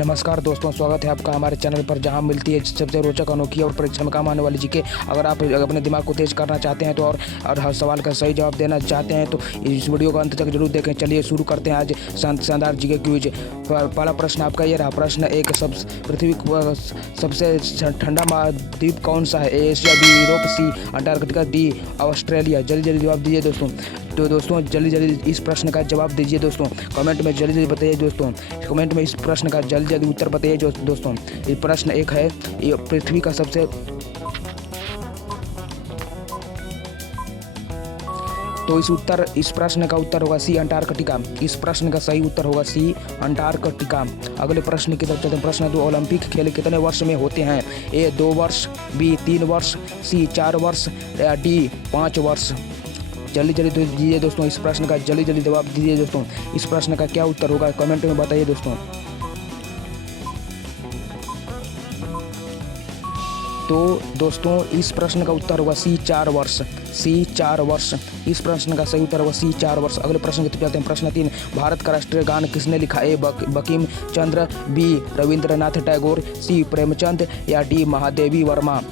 नमस्कार दोस्तों, स्वागत है आपका हमारे चैनल पर, जहां मिलती है सबसे रोचक, अनोखी और परीक्षा में काम आने वाली जीके। अगर आप अपने दिमाग को तेज करना चाहते हैं तो और हर सवाल का सही जवाब देना चाहते हैं तो इस वीडियो को अंत तक जरूर देखें। चलिए शुरू करते हैं आज शानदार जीके क्विज। पहला प्रश्न आपका ये रहा। प्रश्न एक, पृथ्वी सबसे ठंडा महाद्वीप कौन सा है? एशिया, बी यूरोप, सी अंटार्कटिका, डी ऑस्ट्रेलिया। जल्दी जल्दी जवाब दीजिए दोस्तों। तो दोस्तों जल्दी जल्दी इस प्रश्न का जवाब दीजिए दोस्तों, कमेंट में जल्दी जल्दी बताइए दोस्तों। कमेंट में इस प्रश्न का जल्दी जल्दी उत्तर बताइए दोस्तों। ये प्रश्न एक है, ये पृथ्वी का सबसे तो इस प्रश्न का उत्तर होगा सी अंटार्कटिका। इस प्रश्न का सही उत्तर होगा सी अंटार्कटिका। अगले प्रश्न की तरफ चलते हैं। प्रश्न 2, ओलंपिक खेल कितने वर्ष में होते हैं? ए 2 वर्ष, बी 3 वर्ष, सी 4 वर्ष या डी 5 वर्ष। जल्दी जल्दी दीजिए दोस्तों, इस प्रश्न का जल्दी जल्दी जवाब दीजिए दोस्तों। इस प्रश्न का क्या उत्तर होगा कमेंट में बताइए दोस्तों। तो दोस्तों इस प्रश्न का उत्तर होगा सी 4 वर्ष। सी 4 वर्ष। इस प्रश्न का सही उत्तर होगा सी 4 वर्ष। अगले प्रश्न की तरफ चलते हैं। प्रश्न 3, भारत का राष्ट्रीय गान किसने लिखा? ए बंकिम चंद्र, बी रविंद्रनाथ टैगोर, सी प्रेमचंद या डी महादेवी वर्मा।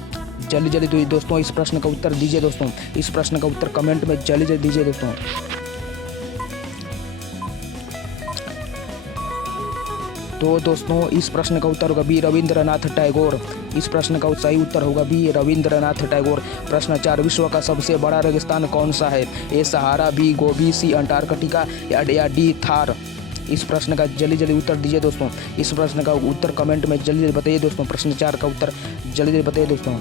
जल्दी जल्दी दोस्तों इस प्रश्न का उत्तर दीजिए दोस्तों। इस प्रश्न का उत्तर कमेंट में जल्दी जल्दी दीजिए दोस्तों। तो दोस्तों इस प्रश्न का उत्तर होगा बी रविंद्रनाथ टैगोर। इस प्रश्न का सही उत्तर होगा बी रविंद्रनाथ टैगोर। प्रश्न 4, विश्व का सबसे बड़ा रेगिस्तान कौन सा है? ए सहारा, बी गोबी, सी अंटार्कटिका या डी थार। इस प्रश्न का जल्दी जल्दी उत्तर दीजिए दोस्तों। इस प्रश्न का उत्तर कमेंट में जल्दी जल्दी बताइए दोस्तों। प्रश्न 4 का उत्तर जल्दी जल्दी बताइए दोस्तों।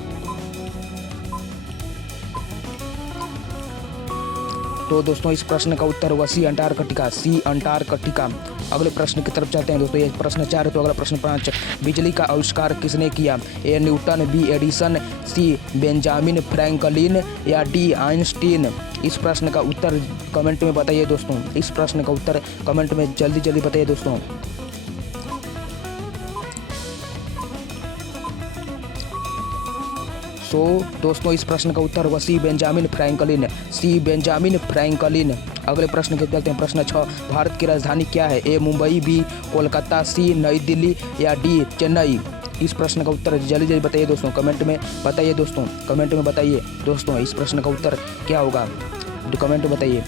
तो दोस्तों इस प्रश्न का उत्तर होगा सी अंटार्कटिका। सी अंटार्कटिका। अगले प्रश्न की तरफ चलते हैं दोस्तों। ये प्रश्न 4 है तो अगला प्रश्न 5, बिजली का आविष्कार किसने किया? A Newton, B Edison, C Benjamin Franklin या डी आइंस्टीन। इस प्रश्न का उत्तर कमेंट में बताइए दोस्तों। इस प्रश्न का उत्तर कमेंट में जल्दी जल्दी बताइए दोस्तों। सो दोस्तों इस प्रश्न का उत्तर होगा सी बेंजामिन फ्रैंकलिन। सी बेंजामिन फ्रैंकलिन। अगले प्रश्न के चलते हैं। प्रश्न 6, भारत की राजधानी क्या है? ए मुंबई, बी कोलकाता, सी नई दिल्ली या डी चेन्नई। इस प्रश्न का उत्तर जल्दी जल्दी बताइए दोस्तों। कमेंट में बताइए दोस्तों। कमेंट में बताइए दोस्तों इस प्रश्न का उत्तर क्या होगा, तो कमेंट में बताइए।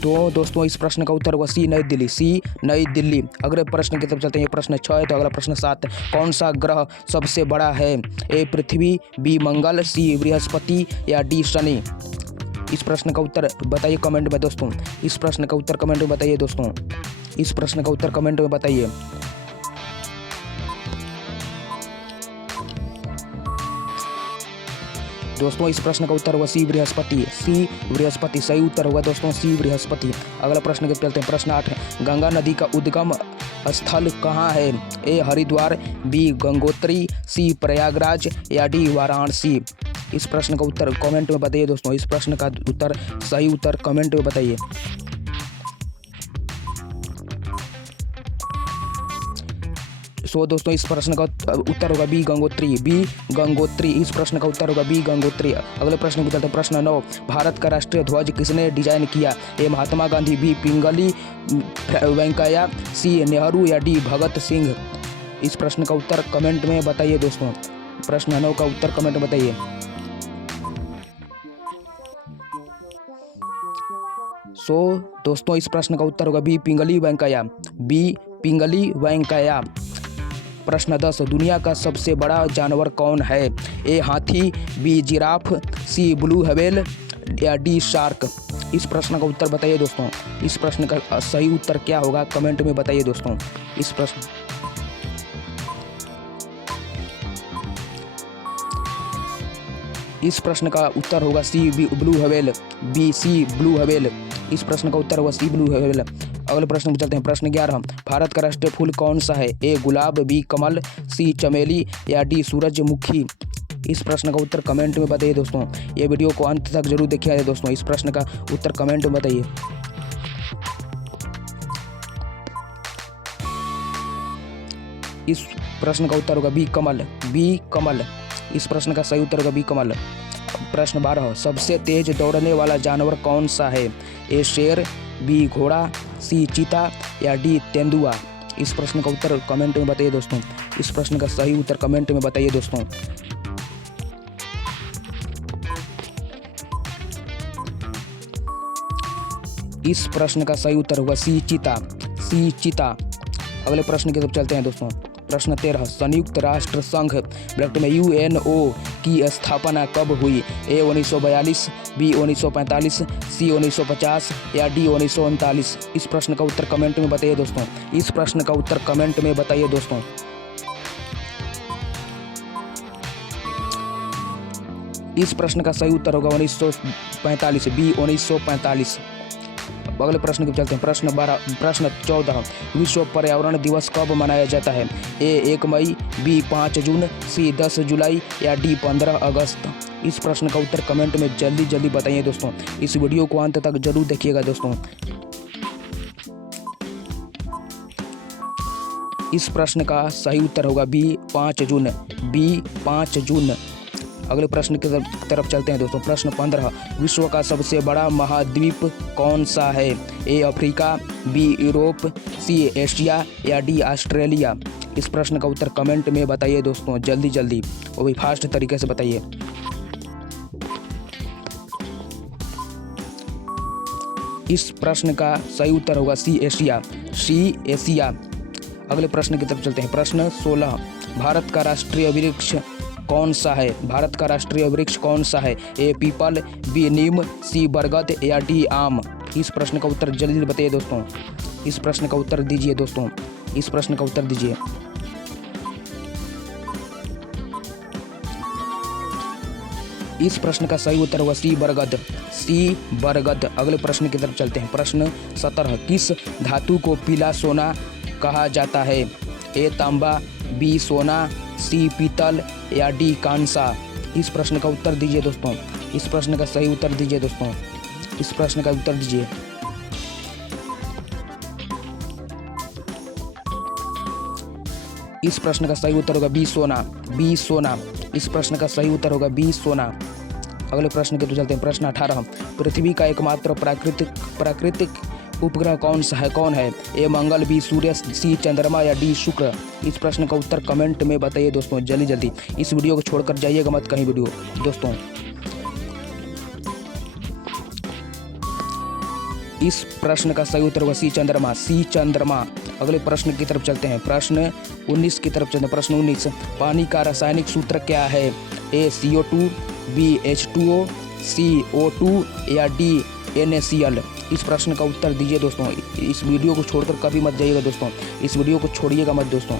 तो दोस्तों इस प्रश्न का उत्तर होगा सी नई दिल्ली। सी नई दिल्ली। अगले प्रश्न की तरफ चलते हैं। प्रश्न 6 है तो अगला प्रश्न 7, कौन सा ग्रह सबसे बड़ा है? ए पृथ्वी, बी मंगल, सी बृहस्पति या डी शनि। इस प्रश्न का उत्तर बताइए कमेंट में दोस्तों। इस प्रश्न का उत्तर कमेंट में बताइए दोस्तों। इस प्रश्न का उत्तर कमेंट में बताइए। दोस्तों इस प्रश्न का उत्तर होगा सी बृहस्पति। सी बृहस्पति सही उत्तर होगा दोस्तों, सी बृहस्पति। अगला प्रश्न के चलते हैं। प्रश्न 8, गंगा नदी का उद्गम स्थल कहाँ है? ए हरिद्वार, बी गंगोत्री, सी प्रयागराज या डी वाराणसी। इस प्रश्न का उत्तर कमेंट में बताइए दोस्तों। इस प्रश्न का उत्तर सही उत्तर कमेंट में बताइए। सो दोस्तों इस प्रश्न का उत्तर होगा बी गंगोत्री। बी गंगोत्री। इस प्रश्न का उत्तर होगा बी गंगोत्री। अगले प्रश्न की तरफ। प्रश्न 9, भारत का राष्ट्रीय ध्वज किसने डिजाइन किया? ए महात्मा गांधी, बी पिंगली वेंकैया, सी नेहरू या डी भगत सिंह। इस प्रश्न का उत्तर कमेंट में बताइए दोस्तों। प्रश्न 9 का उत्तर कमेंट में बताइए। सो दोस्तों इस प्रश्न का उत्तर होगा बी पिंगली वेंकैया। बी पिंगली वेंकैया। प्रश्न 10, दुनिया का सबसे बड़ा जानवर कौन है? ए हाथी, बी जिराफ, सी ब्लू व्हेल या डी शार्क। इस प्रश्न का उत्तर बताइए दोस्तों। इस प्रश्न का सही उत्तर क्या होगा कमेंट में बताइए दोस्तों। इस प्रश्न का उत्तर होगा C blue whale. B C blue whale. इस प्रश्न का उत्तर होगा सी ब्लू व्हेल। अगले प्रश्न पे चलते हैं। प्रश्न 11, भारत का राष्ट्रीय फूल कौन सा है? ए गुलाब, बी कमल, सी चमेली या डी सूरजमुखी। इस प्रश्न का उत्तर कमेंट में बताइए दोस्तों। ये वीडियो को अंत तक जरूर देखिए दोस्तों। इस प्रश्न का उत्तर कमेंट में बताइए। इस प्रश्न का उत्तर होगा बी कमल। बी कमल। इस प्रश्न का सही उत्तर होगा बी कमल। प्रश्न 12, सबसे तेज दौड़ने वाला जानवर कौन सा है? ए शेर, बी घोड़ा, सी चीता या डी तेंदुआ। इस प्रश्न का उत्तर कमेंट में बताइए दोस्तों। इस प्रश्न का सही उत्तर कमेंट में बताइए दोस्तों। इस प्रश्न का सही उत्तर होगा सी चीता, सी चीता। अगले प्रश्न की तरफ चलते हैं दोस्तों। प्रश्न 13, संयुक्त राष्ट्र संघ ब्रैकेट में यूएनओ की स्थापना कब हुई? ए 1942, बी 1945, सी 1950 या डी 1939। इस प्रश्न का उत्तर कमेंट में बताइए दोस्तों। इस प्रश्न का उत्तर कमेंट में बताइए दोस्तों। इस प्रश्न का सही उत्तर होगा 1945, बी 1945। अगले प्रश्न की चलते हैं। प्रश्न 14, विश्व पर्यावरण दिवस कब मनाया जाता है? ए 1 मई, बी 5 जून, सी 10 जुलाई या डी 15 अगस्त। इस प्रश्न का उत्तर कमेंट में जल्दी बताइए दोस्तों। इस वीडियो को अंत तक जरूर देखिएगा दोस्तों। इस प्रश्न का सही उत्तर होगा बी 5 जून, बी 5 जून। अगले प्रश्न की तरफ चलते हैं दोस्तों। प्रश्न 15, विश्व का सबसे बड़ा महाद्वीप कौन सा है? A Africa, B Europe, C Asia या डी ऑस्ट्रेलिया। इस प्रश्न का उत्तर कमेंट में बताइए दोस्तों, जल्दी वो भी फास्ट तरीके से बताइए। इस प्रश्न का सही उत्तर होगा सी एशिया, सी एशिया। अगले प्रश्न की तरफ चलते हैं। प्रश्न 16, भारत का राष्ट्रीय वृक्ष कौन सा है? भारत का राष्ट्रीय वृक्ष कौन सा है? ए पीपल, बी नीम, सी बरगद या डी आम। इस प्रश्न का उत्तर जल्दी बताइए दोस्तों। इस प्रश्न का उत्तर दीजिए दोस्तों। इस प्रश्न का उत्तर दीजिए। इस प्रश्न का सही उत्तर होगा सी बरगद, सी बरगद। अगले प्रश्न की तरफ चलते हैं। प्रश्न 17, किस धातु को पीला सोना कहा जाता है? ए तांबा, बी सोना, सी पीतल या डी कांसा। इस प्रश्न का उत्तर दीजिए दोस्तों। इस प्रश्न का सही उत्तर दीजिए दोस्तों। इस प्रश्न का उत्तर दीजिए। इस प्रश्न का सही उत्तर होगा बी सोना, बी सोना। इस प्रश्न का सही उत्तर होगा बी सोना। अगले प्रश्न के तो चलते हैं। प्रश्न 18, पृथ्वी का एकमात्र प्राकृतिक उपग्रह कौन है? ए मंगल, बी सूर्य, सी चंद्रमा या डी शुक्र। इस प्रश्न का उत्तर कमेंट में बताइए दोस्तों, जल्दी। इस वीडियो को छोड़कर जाइएगा मत कहीं वीडियो दोस्तों। इस प्रश्न का सही उत्तर होगा सी चंद्रमा, सी चंद्रमा। अगले प्रश्न की तरफ चलते हैं। प्रश्न 19 की तरफ चलते हैं। प्रश्न 19, पानी का रासायनिक सूत्र क्या है? ए CO2, बी H2O, सी O2 या डी NaCl। इस प्रश्न का उत्तर दीजिए दोस्तों। इस वीडियो को छोड़कर कभी मत जाइएगा दोस्तों। इस वीडियो को छोड़िएगा मत दोस्तों,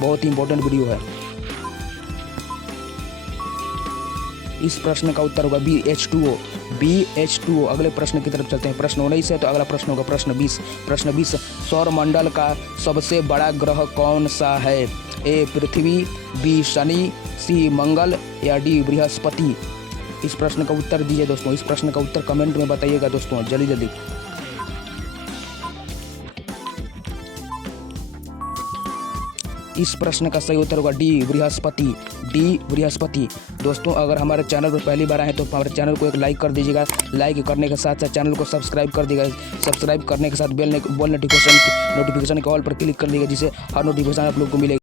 बहुत ही इंपॉर्टेंट वीडियो है। इस प्रश्न का उत्तर होगा बी H2O, बी H2O। अगले प्रश्न की तरफ चलते हैं। प्रश्न 19 है तो अगला प्रश्न होगा प्रश्न 20। प्रश्न 20, सौरमंडल का सबसे बड़ा ग्रह कौन सा है? ए पृथ्वी, बी शनि, सी मंगल या डी बृहस्पति। इस प्रश्न का उत्तर दीजिए दोस्तों। इस प्रश्न का उत्तर कमेंट में बताइएगा दोस्तों, जल्दी। इस प्रश्न का सही उत्तर होगा डी बृहस्पति, डी बृहस्पति। दोस्तों अगर हमारे चैनल पर पहली बार आए तो हमारे चैनल को एक लाइक कर दीजिएगा। लाइक करने के साथ साथ चैनल को सब्सक्राइब कर दीजिएगा। सब्सक्राइब करने के साथ बेल नोटिफिकेशन के ऑल पर क्लिक कर दीजिएगा, जिससे हर नोटिफिकेशन आप लोग को मिलेगा।